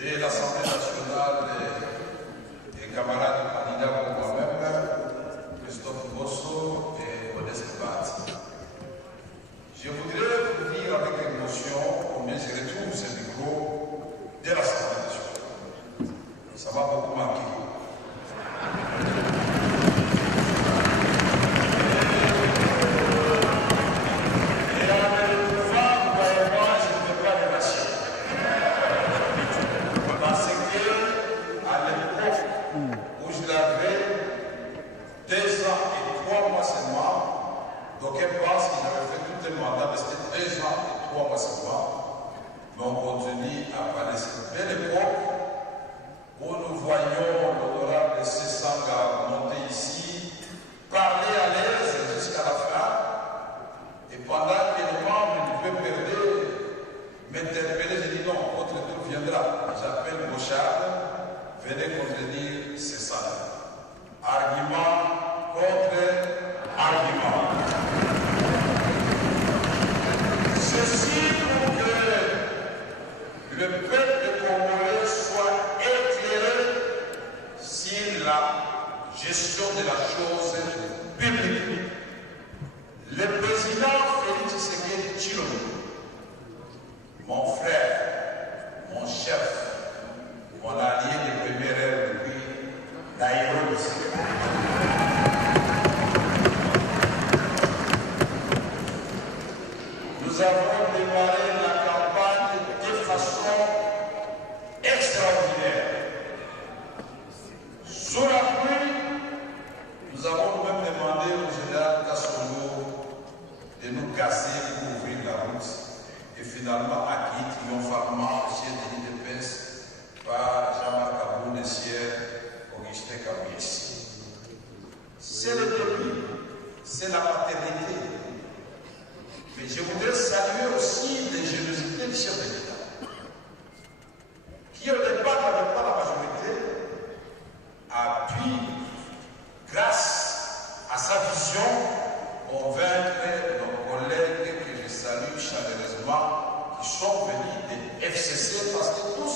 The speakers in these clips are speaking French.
de l'Assemblée nationale et camarades candidats pour moi-même, Christophe Bosso et Modeste Bat. Je voudrais vous dire avec émotion combien je retrouve ce micro de l'Assemblée nationale. Ça m'a beaucoup manqué. Donc elle pense qu'il avait fait tout le mandat, mais c'était 2 ans et 3 mois seulement. Mais on continue à parler de cette belle époque où nous voyons l'honorable Sessanga monter ici, parler à l'aise jusqu'à la fin. Et pendant que les membres du peuple m'interpellaient, j'ai dit non, votre tour viendra. J'appelle Bouchard, venez contredire Sessanga. Argument contre argument. Ceci pour que le peuple congolais soit éclairé sur la gestion de la chose publique. Le président Félix Tshisekedi Tshilombo, mon frère, mon chef, mon allié de première heure depuis Nairobi. Nous avons démarré la campagne de façon extraordinaire. Sous la pluie, nous avons même demandé au général Kassongo de nous casser pour ouvrir la route. Et finalement, à qui triomphalement, chef de l'IDPS, par Jean-Marc Abou Nessier, Augustin Kabouyessi. C'est le début, c'est la paternité. Mais je voudrais saluer aussi l'ingéniosité du chef de l'État, qui au départ n'avait pas la majorité, a pu, grâce à sa vision, convaincre nos collègues que je salue chaleureusement, qui sont venus des FCC, parce que tous,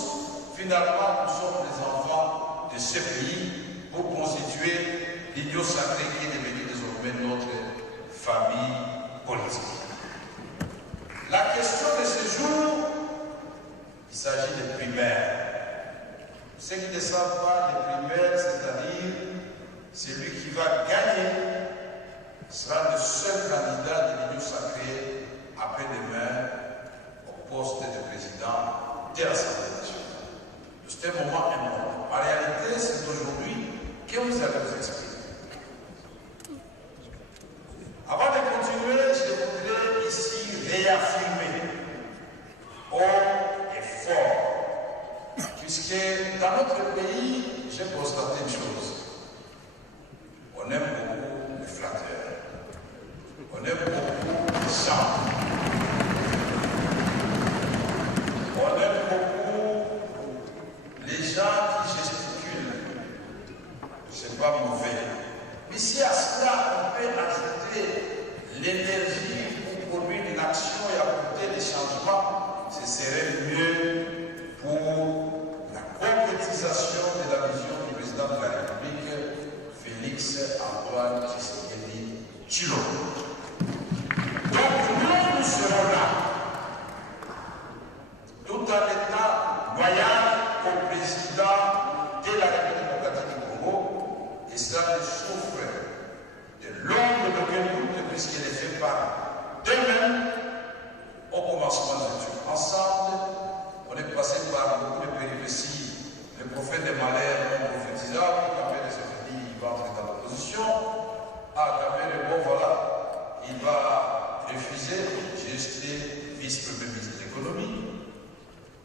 finalement, nous sommes les enfants de ce pays pour constituer l'union sacrée qui est devenue désormais notre famille politique. La question de ce jour, il s'agit des primaires. Ceux qui ne savent pas les primaires, c'est-à-dire celui qui va gagner sera le seul candidat de l'Union sacrée après-demain au poste de président de l'Assemblée nationale. C'est un moment important. En réalité, c'est aujourd'hui que vous allez vous exprimer. Avant de continuer, je voudrais ici réaffirmer haut et fort, puisque dans notre pays, j'ai constaté une chose. On aime beaucoup les flatteurs. On aime beaucoup les chants. On aime beaucoup les gens qui gesticulent. C'est pas mauvais. Mais si à cela, on peut ajouter l'énergie pour produire une action et apporter des changements, ce serait mieux pour la concrétisation de la vision du président de la République, Félix Antoine Tshisekedi Tshilombo. Donc nous serons là, tout en étant loyal au président de la République démocratique du Congo, et ça ne souffre de l'ombre d'aucun doute, puisqu'il est fait par d'eux-mêmes au commencement de l'étude. Ensemble, on est passé par beaucoup de péripéties. Le prophète des malheurs non prophétisable, quand même se dit il va entrer dans l'opposition. Ah, quand même, bon voilà, il va refuser. J'ai été vice-premier ministre de l'économie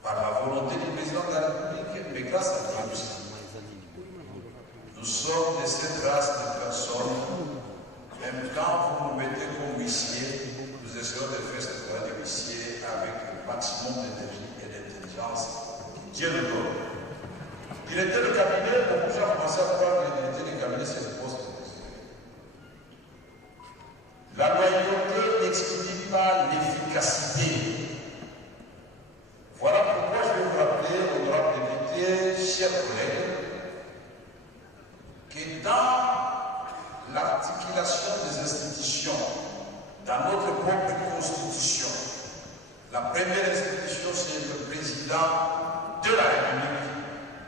par la volonté du président de la République, mais grâce à Dieu aussi. Nous sommes de cette race de personnes. Même quand vous nous mettez comme huissier, nous essayons de faire ce travail de huissier avec le maximum d'énergie et d'intelligence. Dieu nous donne. Il était le cabinet, beaucoup de gens commençaient à croire qu'il était le cabinet, c'est le poste de président. La loyauté n'exclut pas l'efficacité. Voilà pourquoi je vais vous rappeler, honorable député, chers collègues, que dans l'articulation des institutions, dans notre propre constitution, la première institution, c'est le président de la République,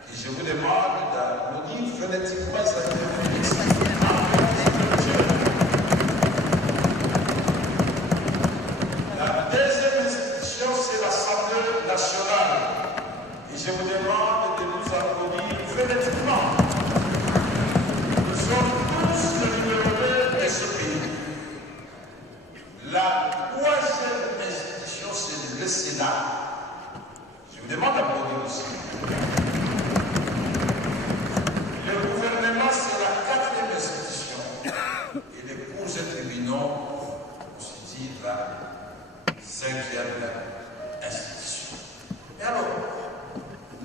et je vous demande d'applaudir phonétiquement La deuxième institution, c'est l'Assemblée nationale. Et je vous demande de nous applaudir phonétiquement. Nous sommes tous le numéro 2 de ce pays. La troisième institution, c'est le Sénat. Je vous demande d'applaudir aussi. Le gouvernement, c'est la quatrième institution. Et les cours et tribunaux constituent la cinquième institution. Et alors,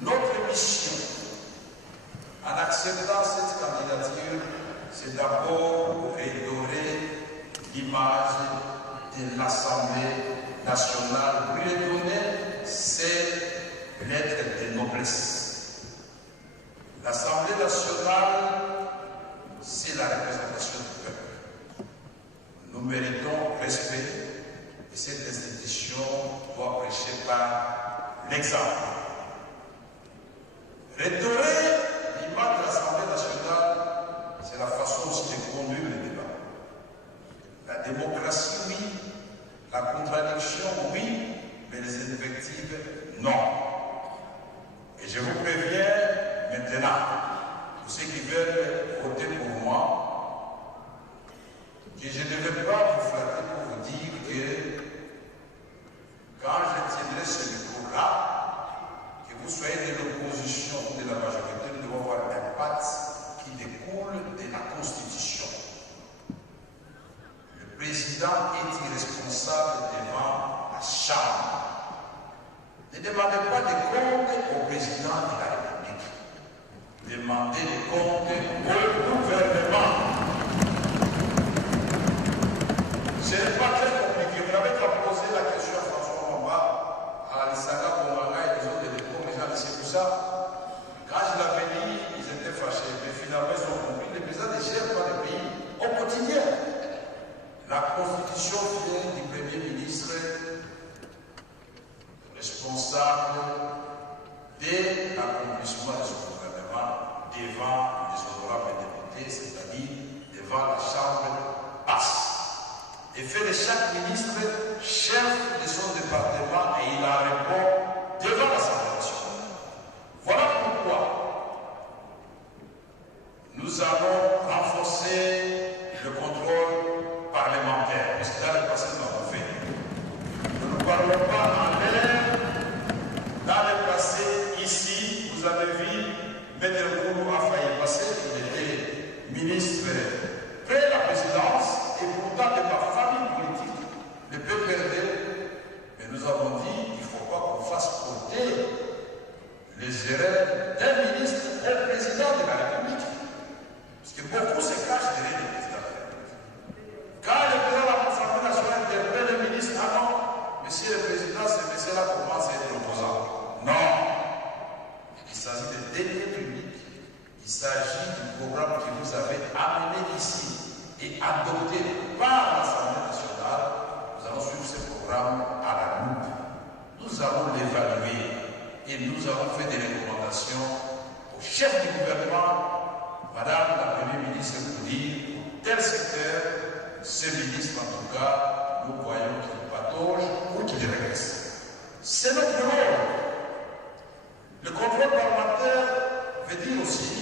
notre mission, en acceptant cette candidature, c'est d'abord redorer l'image de l'Assemblée nationale, lui donner ses lettres de noblesse. L'Assemblée nationale, c'est la représentation du peuple. Nous méritons respect et cette institution doit prêcher par l'exemple. Redorer l'image de l'Assemblée nationale, c'est la façon aussi de conduire le débat. La démocratie, oui. La contradiction, oui. Mais les invectives, non. Et je vous préviens maintenant, pour ceux qui veulent voter pour moi, que je ne vais pas vous flatter pour vous dire que quand je tiendrai ce micro-là, que vous soyez de l'opposition ou de la majorité, nous devons avoir un pacte qui découle de la Constitution. Le président est irresponsable devant la Chambre. Ne demandez pas de comptes au président de la République. Demandez des comptes au gouvernement. Ce n'est pas très compliqué. Vous n'avez qu'à poser la question à François Mamba, à Alissanga Bomanga et les autres les gens de Sekoussa. Quand je l'avais dit, ils étaient fâchés. Mais finalement, ils ont compris. Le président ne gère pas le pays au quotidien. La Constitution vient du Premier ministre responsable de l'accomplissement de son gouvernement devant les honorables députés, c'est-à-dire devant la Chambre basse. Et fait de chaque ministre chef de son département et il en répond devant l'Assemblée nationale. Voilà pourquoi nous allons renforcer le contrôle parlementaire. Parce que dans le passé, nous l'avons fait. Nous ne parlons pas en l'air. Dans le passé, ici, vous avez vu, Maître Kourou a failli passer, il était ministre près de la présidence, et pourtant de ma famille politique, le PPRD, mais nous avons dit qu'il ne faut pas qu'on fasse porter les erreurs d'un ministre au président de la République. Parce que beaucoup se cachent derrière le président de la République. Quand le président de l'Assemblée nationale interpelle le ministre, ah non, monsieur le président, ce monsieur-là commence à être opposant. Non. Il s'agit de deniers publics. Il s'agit du programme que vous avez amené ici et adopté par l'Assemblée nationale. Nous allons suivre ce programme à la loupe. Nous allons l'évaluer et nous avons fait des recommandations au chef du gouvernement, Madame la Première ministre, pour dire pour tel secteur, ce ministre en tout cas, nous voyons qu'il patauge ou qu'il régresse. C'est notre rôle. Le contrôle parlementaire veut dire aussi,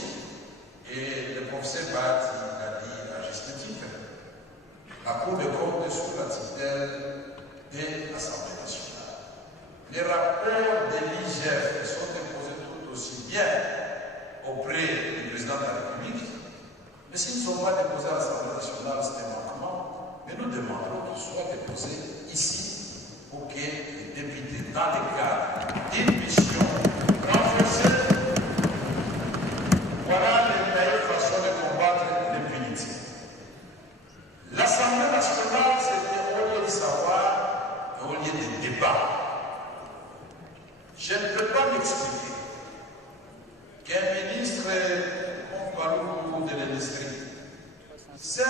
et le professeur Bat l'a dit à juste titre, la Cour des comptes est sous la tutelle de l'Assemblée nationale. Les rapports de l'IGF sont déposés tout aussi bien auprès du président de la République, mais s'ils ne sont pas déposés à l'Assemblée nationale, c'est un manquement. Mais nous demandons qu'ils soient déposés ici pour que les députés, dans le cadre d'une mission renforcée, voilà les meilleures façons de combattre l'impunité. L'Assemblée nationale, c'était au lieu de savoir et au lieu de débat. Je ne peux pas m'expliquer qu'un 5 ans,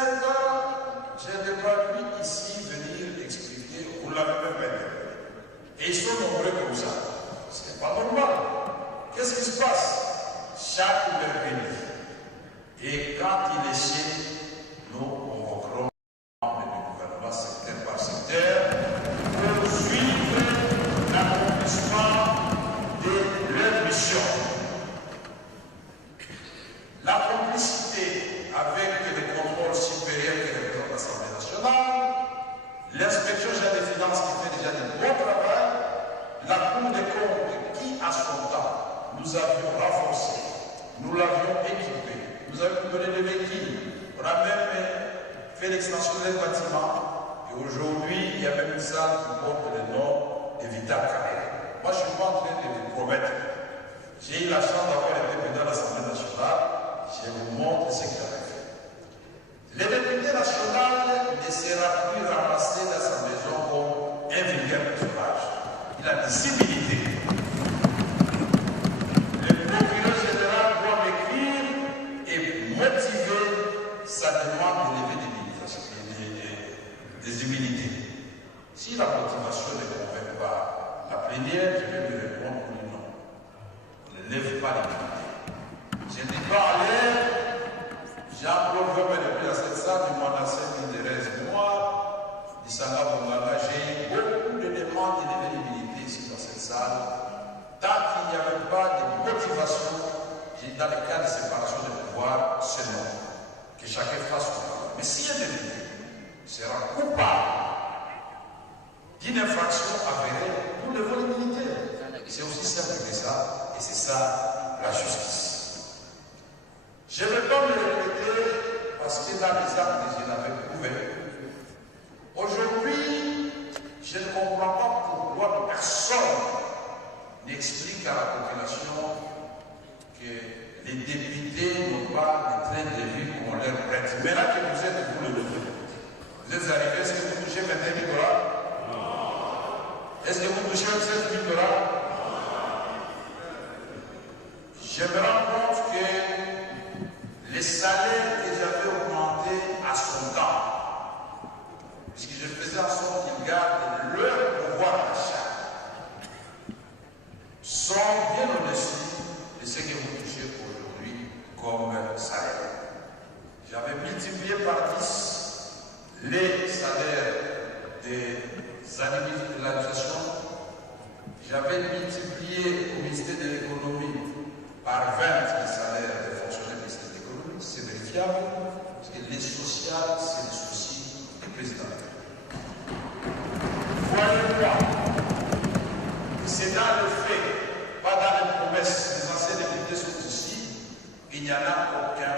je n'ai pas pu ici venir expliquer, vous l'avez même fait. Et ils sont nombreux comme ça. Ce n'est pas normal. Qu'est-ce qui se passe? Chaque mercredi. Et quand il est chez, nous convoquerons le gouvernement secteur par secteur pour suivre l'accomplissement de leur mission. La complicité avec les contrôles supérieurs qui représentent l'Assemblée nationale, l'inspection générale des finances qui fait déjà du bon travail, la Cour des comptes qui, à son temps, nous avions renforcé, nous l'avions équipé, nous avions donné des véhicules, on a même fait l'extension des bâtiments, et aujourd'hui, il y a même une salle qui porte le nom de Vital Carrère. Moi, je ne suis pas en train de vous promettre. J'ai eu la chance d'avoir été président de l'Assemblée nationale. Je vous montre ce qu'il avait fait. Le député national ne sera plus ramassé dans sa maison comme un vulgaire personnage. Il a des civilités. Le procureur général doit m'écrire et motiver sa demande de lever des humilités. Si la motivation ne convainc pas la plénière, je vais lui répondre non. On ne lève pas l'immunité. Je n'ai pas allé, Jean-Claude Weber depuis la cette salle, du Mandassé, du Thérèse, moi, du Sanga Bonganga, j'ai eu beaucoup de demandes de l'éligibilité ici dans cette salle. Tant qu'il n'y avait pas de motivation, dans le cas de séparation de pouvoir, seulement, que chacun fasse son travail. Mais si un député sera coupable d'une infraction avérée, nous devons l'éliminer. C'est aussi simple que ça, et c'est ça la justice. Je ne vais pas me répéter parce que dans les actes que je l'avais prouvé. Aujourd'hui, je ne comprends pas pourquoi personne n'explique à la population que les députés n'ont pas de train de vie qu'on leur prête. Mais là que vous êtes, vous le devez. Vous êtes arrivés, est-ce que vous touchez 21 000 $? Est-ce que vous touchez 7 000 $? Je me rends compte que les salaires que j'avais augmentés à son temps, puisque je faisais en sorte qu'ils gardent leur pouvoir d'achat, sont bien au-dessus de ce que vous touchez aujourd'hui comme salaire. J'avais multiplié par 10 les salaires des administrateurs de l'administration. J'avais multiplié au ministère de l'économie par 20 les salaires des fonctionnaires du ministère de l'économie. C'est vérifiable, parce que les sociales, c'est le souci du président. Voyez-moi, c'est dans le fait, pas dans les promesses. Les anciens députés sont ici, il n'y en a aucun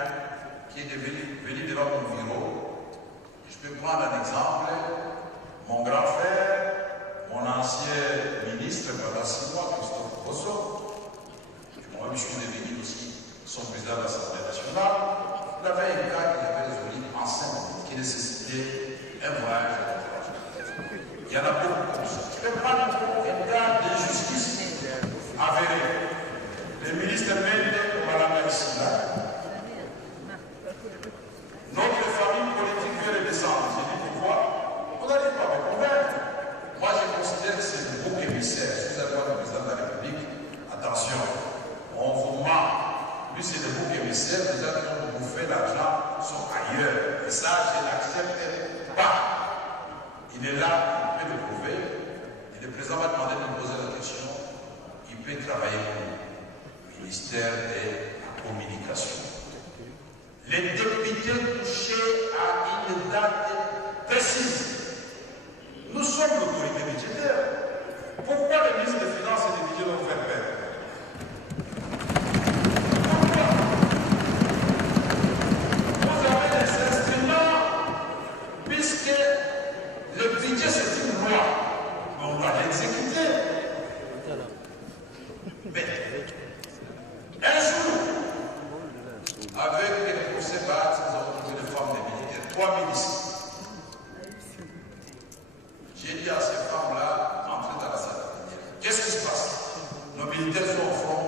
qui est venu devant mon bureau. Je peux prendre un exemple. Mon grand frère, mon ancien ministre pendant 6 mois, Christophe Bosso, moi je suis devenu aussi son président de l'Assemblée nationale, il avait un cas qu'il avait résolu en 5 minutes, qui nécessitait un voyage à l'étranger. Il y en a beaucoup comme ça. Je ne peux pas trouver un cas d'injustice avéré. Le ministre Mende, on va l'amener ici là. Notre famille politique veut le descendre. J'ai dit pourquoi? Vous n'allez pas me convaincre. Moi, je considère que c'est le bouc émissaire. Si vous allez voir le président de la République, attention, on vous ment. Lui, c'est le bouc émissaire. Les gens qui ont bouffé l'argent sont ailleurs. Et ça, je n'accepte pas. Il est là, il peut le prouver. Et le président va demander de me poser la question. Il peut travailler pour le ministère de la Communication. Les députés touchés à une date précise. Nous sommes l'autorité budgétaire. Pourquoi le ministre des Finances et des Budgets vont faire peur? Pourquoi? Vous avez des instruments, puisque le budget c'est une loi, mais on doit l'exécuter. Mais un jour, avec les procès BAT, nous avons trouvé des femmes des militaires, 3 ministres. J'ai dit à ces femmes-là, entrez dans la salle. Qu'est-ce qui se passe? Nos militaires sont au front,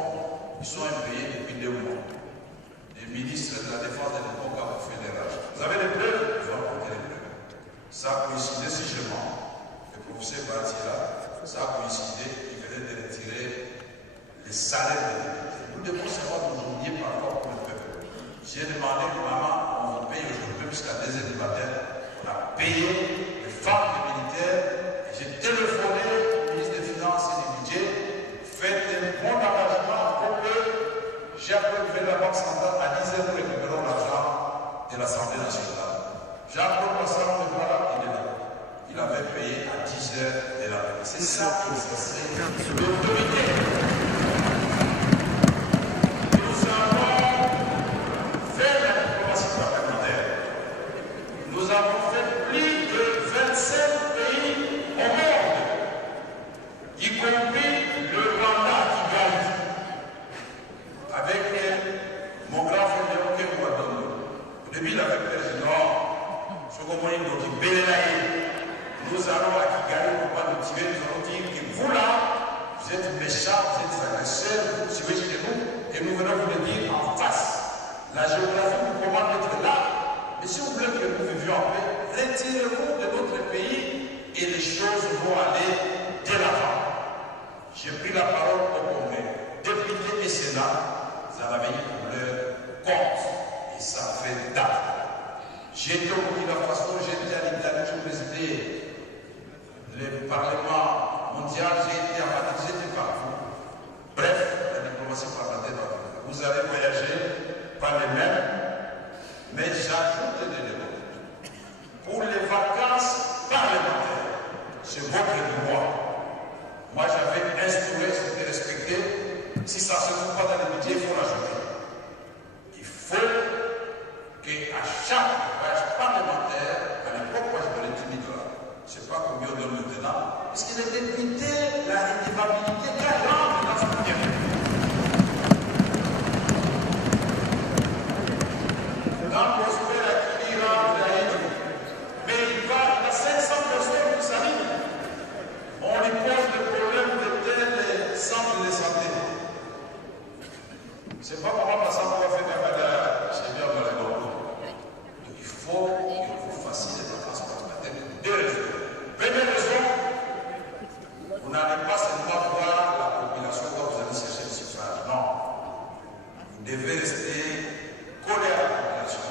ils sont impayés depuis 2 mois. Les ministres de la Défense de l'époque ont fait des rages. Vous avez des preuves? salaire de député. Nous devons savoir nous oublier parfois pour le peuple. J'ai demandé que maman, on vous paye aujourd'hui jusqu'à 2h du matin. On a payé les femmes des militaires. Et j'ai téléphoné au ministre des Finances et du Budget. Faites un bon engagement pour que j'ai appelé la Banque centrale à 10h pour récupérer l'argent de l'Assemblée nationale. Jean-Claude Massard, le voilà, il est là. Il avait payé à 10h de la nuit. C'est ça qui c'est l'autorité. Nous avons fait la diplomatie parlementaire. Nous avons fait plus de 27 pays au monde, y compris le Rwanda qui gagne. Avec mon grand frère Léoké Ouadongo. Au début, il avait peur du Nord. Nous allons à Kigali, on va nous tirer, nous allons dire que vous là, vous êtes méchants, vous êtes agresseurs, vous suivez chez nous, et nous venons vous le dire en face. La géographie nous commande d'être là, mais si vous voulez que nous vivions en paix, retirez-vous de notre pays et les choses vont aller de l'avant. J'ai pris la parole au Congrès. Députés et Sénat, vous en avez eu pour leur compte, et ça fait date. J'ai été au Burkina Faso, j'ai été à l'Italie, j'ai présidé le Parlement mondial, j'ai été à Madrid, j'ai été partout. Bref, la diplomatie parlementaire va venir. Vous allez voyager, pas les mêmes, mais j'ajoute des éléments. Pour les vacances parlementaires, c'est votre droit. Moi, j'avais instauré, c'était respecté. Si ça ne se trouve pas dans les budgets, il faut l'ajouter. Il faut qu'à chaque voyage parlementaire, à l'époque, moi, je donnais 10 000 $. Je ne sais pas combien on donne maintenant. Parce que les députés, la rédivabilité, quelle rentre dans ce budget. Dans Prosper, il rentre, mais il a 500 personnes qui s'arrivent. On lui pose le problème de tel centre de santé. C'est pas comment passer pour faire des malades, c'est bien dans les locaux. Donc il faut que vous fassiez des vacances parlementaires pour deux raisons. Première raison, vous n'allez pas seulement voir la population quand vous allez chercher le suffrage. Non. Vous devez rester collé à la population.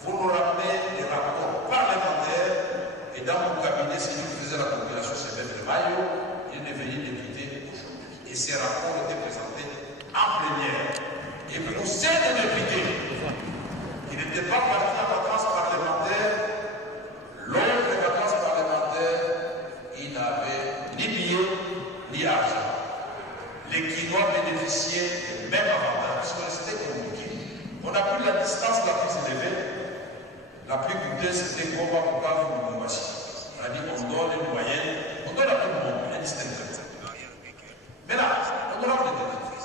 Vous nous ramenez des rapports parlementaires et dans mon cabinet, celui qui faisait la population, c'est Maître Mayo, il est devenu député aujourd'hui. Et ces rapports étaient présentés en plénière. Et pour ces députés qui n'étaient pas partis en vacances parlementaires, lors des vacances parlementaires, ils n'avaient ni billets ni argent. Les Quinois bénéficiaient des mêmes avantages, parce que c'était compliqué. On a pris la distance la plus élevée, la plus coûteuse, c'était Goma Bukavu Lubumbashi. C'est-à-dire qu'on donne une moyenne, on donne à tout le monde, indistinctement. Mais là, honorable député,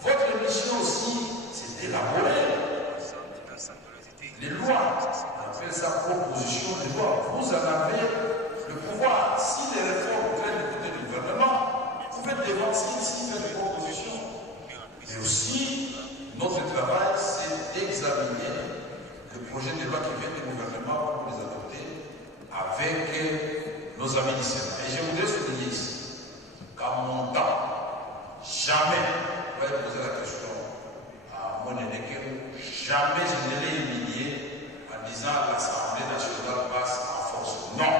votre mission aussi, c'est d'élaborer les lois. On appelle ça proposition de loi. Vous en avez le pouvoir. Si les réformes traînent du côté du gouvernement, vous faites des votes ici, faire des propositions. Mais aussi, notre travail, c'est d'examiner le projet de loi qui vient du gouvernement pour les adopter avec nos amis du Sénat. Et je voudrais souligner ici qu'à mon temps, jamais, vous allez poser la question à mon aîné, jamais je ne l'ai humilié en disant que l'Assemblée nationale passe en force. Non.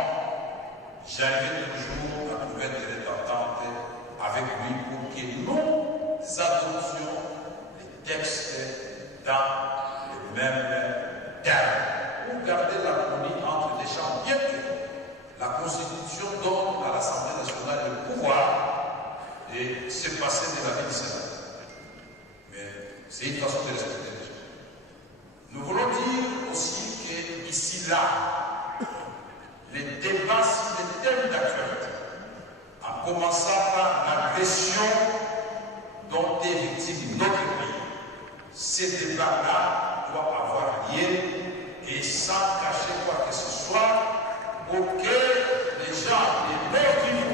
J'arrivais toujours à trouver des ententes avec lui pour que nous adoptions les textes dans les mêmes termes. Pour garder l'harmonie entre les chambres, bien que la Constitution donne à l'Assemblée nationale le pouvoir de se passer de la vie du Sénat. Mais c'est une façon de respecter les gens. Nous voulons dire aussi qu'ici, là, les débats sur les thèmes d'actualité, en commençant par l'agression dont est victime notre pays, ces débats-là doivent avoir lieu et sans cacher quoi que ce soit pour que les gens, les nord Kivu,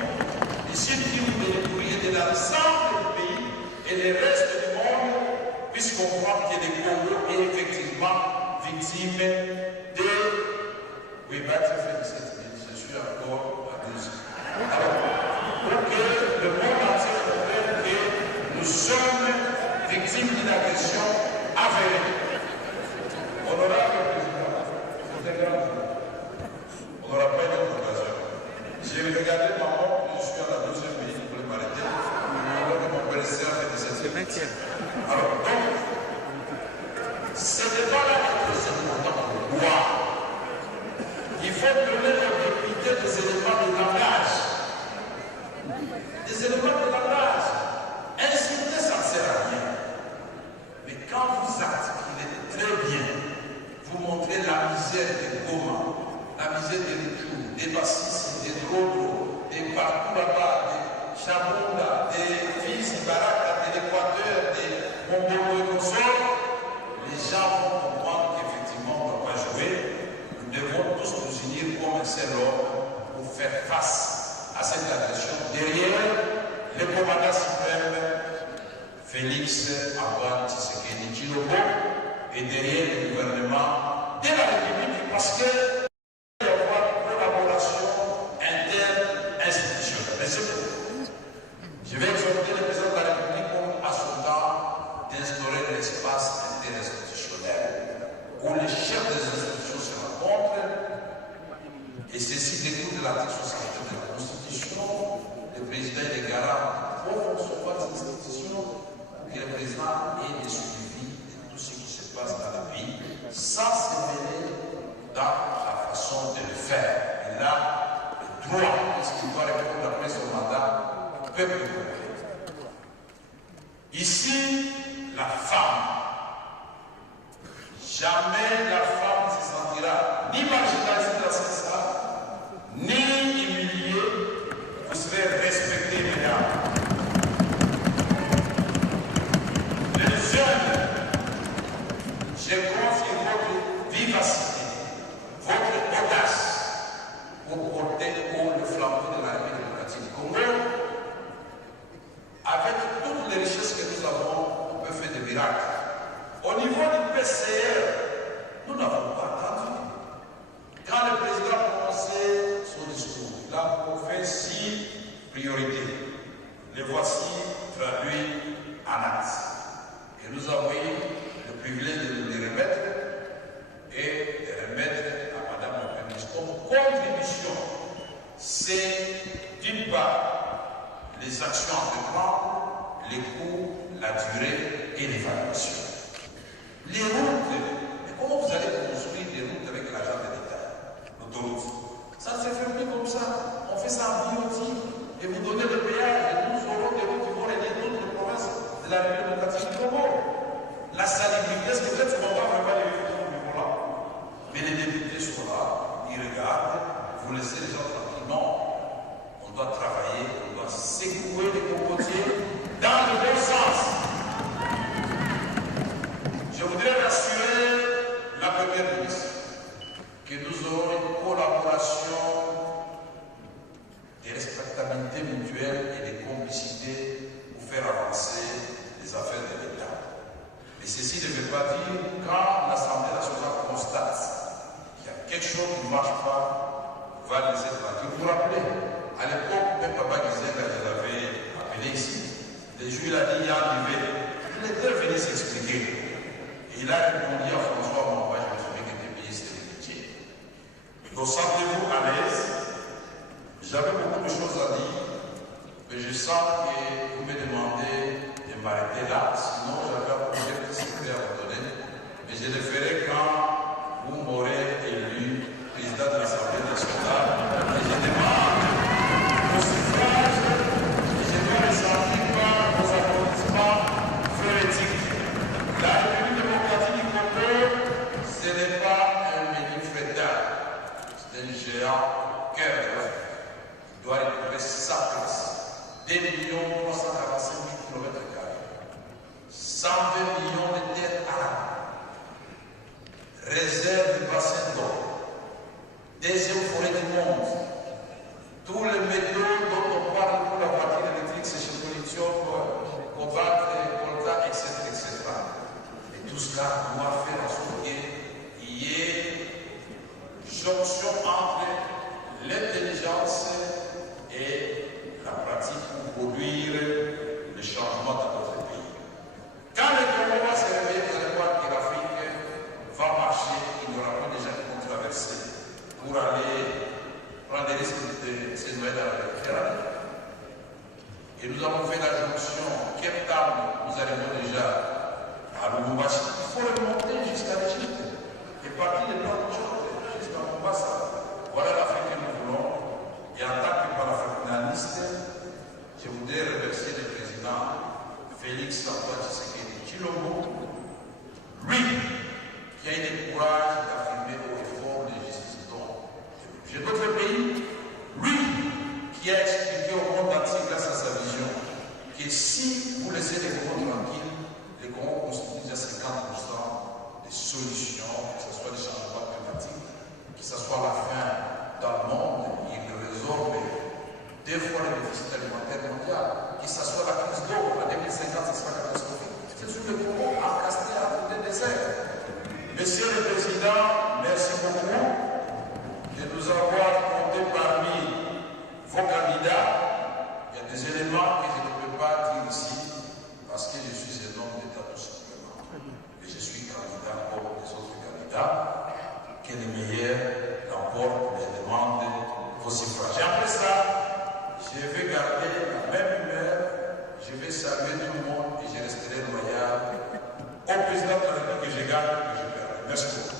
les sud Kivu, les Ituri et de l'ensemble du pays et le reste du monde puissent comprendre que le Congo est effectivement victime de... Oui, je suis encore à 12. Alors, pour que le monde entier comprenne que nous sommes Alors, donc, ce n'est pas là que c'est important de boire. Il faut donner aux députés des éléments de langage. Des éléments de langage. Insulter, ça ne sert à rien. Mais quand vous articulez très bien, vous montrez la misère des Goma, la misère des Luchou, des Bassis, des Drodo, des partout là-bas, des Chabonda, des fils de Baraka, de l'Équateur, des Mongolo et les gens vont comprendre qu'effectivement on ne doit pas jouer. Nous devons tous nous unir comme un seul homme pour faire face à cette agression derrière le commandant suprême Félix Antoine Tshisekedi Tshilombo et derrière le gouvernement de la République parce que il y a une collaboration interne institutionnelle. Mais c'est tout. Je vais exhorter le président de la République comme à son temps d'instaurer un espace interinstitutionnel où les chefs des institutions se rencontrent et ceci découle de l'article 67 de la Constitution. Le président et les garants pour recevoir cette institution pour que le président ait des suivis de tout ce qui se passe dans le pays sans se mêler dans la façon de le faire. Et là, le droit, puisqu'il doit répondre après son mandat, au peuple congolais. Ici, la femme. Jamais la femme ne se sentira ni marginalisée dans ce sens, ni humiliée. Vous serez respectés, mesdames. Les jeunes, je confie votre vivacité, votre audace pour porter haut le flambeau de la République démocratique du Congo. Avec toutes les richesses que nous avons, on peut faire des miracles. Au niveau du PCR, nous n'avons pas attendu. Quand le président a prononcé son discours, il a fait 6 priorités. Les voici traduits en actes. Et nous avons eu le privilège de nous les remettre et de remettre à Madame la Première ministre comme contribution. C'est d'une part les actions à prendre, les coûts, la durée et l'évaluation. Les routes, mais comment vous allez construire des routes avec l'argent de l'État? L'autoroute. Ça ne se fait plus comme ça. On fait ça en BOT et vous donnez le péage et nous aurons des routes qui vont relier d'autres provinces de la République démocratique du Congo. La salubrité, est-ce que peut-être on va vraiment les vivre au niveau là? Mais les députés sont là, ils regardent, vous laissez les gens tranquilles. Non. On doit travailler, on doit secouer les cocotiers dans le bon sens. Je voudrais rassurer la Première ministre que nous aurons une collaboration, des respectabilités mutuelles et des complicités pour faire avancer les affaires de l'État. Mais ceci ne veut pas dire quand l'Assemblée nationale constate qu'il y a quelque chose qui ne marche pas, on va laisser tranquille. Vous vous rappelez, à l'époque, même Papa Gizenga, je l'avais appelé ici, le juge a dit il y a un niveau. Il était venu s'expliquer. Et il a répondu à François Mamba, je me souviens que le pays c'était le métier. Donc sentez-vous à l'aise. J'avais beaucoup de choses à dire, mais je sens que vous me demandez de m'arrêter là. Sinon, j'avais un projet de secret à vous donner. Mais je le ferai quand vous m'aurez élu président de l'Assemblée nationale. Et je demande vos suffrages et je dois ressentir par vos applaudissements frénétiques. La République démocratique du Congo, ce n'est pas un menu frétard, c'est un géant cœur qui doit retrouver sa place. 2 345 000 km², 120 millions de terres arabes, réserve de bassins d'eau, deuxième forêt du monde, tous les métaux dont on parle pour la voiture électrique, c'est chez Lithium, cobalt, coltan, etc., etc. Et tout cela doit faire en sorte qu'il y ait jonction entre l'intelligence et la pratique pour produire le changement dans notre pays. Quand le Congo va se réveiller, vous allez voir que l'Afrique va marcher, il y aura pas des gens qui vont traverser pour aller prendre des risques de se noyer dans la Méditerranée. Et nous avons fait la jonction Cape Town, nous arrivons déjà Lubumbashi, il faut remonter jusqu'à l'Égypte et partir des plans de Tchad jusqu'à Mombasa. Voilà l'Afrique que nous voulons. Et en tant que panafricaniste, je voudrais remercier le président Félix Antoine Tshisekedi Tshilombo, lui qui a eu le courage d'affirmer au effort les justices dont j'ai d'autres pays, lui qui a expliqué au monde entier grâce à sa vision que si vous laissez les Congos tranquilles, les Congos constituent déjà 50% des solutions, que ce soit les changements climatiques, que ce soit la faim dans le monde, il résorbe 2 fois le déficit alimentaire mondial, que ce soit la crise d'eau, en 2050, ce sera catastrophique. C'est sur le Congo encasté à côté des déserts. Monsieur le Président, merci beaucoup de nous avoir compté parmi vos candidats. Il y a des éléments que je ne peux pas dire ici parce que je suis un homme d'État tout simplement. Et je suis candidat comme les autres candidats. Que les meilleurs l'emportent, je demande vos suffrages. Et après ça, je vais garder la même humeur, je vais saluer tout le monde et je resterai loyal au président de la République que je gagne et que je perds. Merci beaucoup.